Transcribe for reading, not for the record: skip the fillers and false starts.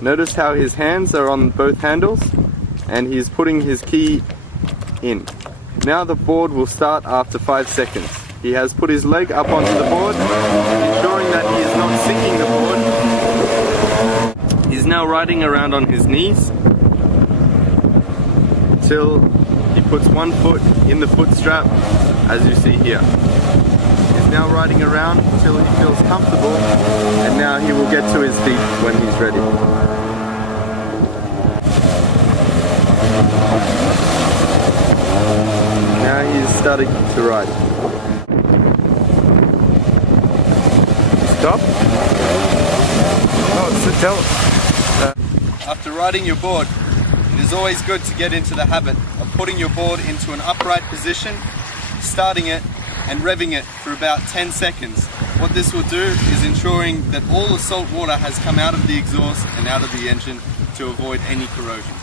Notice how his hands are on both handles and he's putting his key in. Now the board will start after 5 seconds. He has put his leg up onto the board, ensuring that he is not sinking the board. He's now riding around on his knees till he puts one foot in the foot strap, as you see here. He's now riding around until he feels comfortable, and now he will get to his feet when he's ready. Now he's starting to ride. Stop. Oh, sit down. After riding your board, it is always good to get into the habit of putting your board into an upright position, starting it and revving it for about 10 seconds. What this will do is ensuring that all the salt water has come out of the exhaust and out of the engine to avoid any corrosion.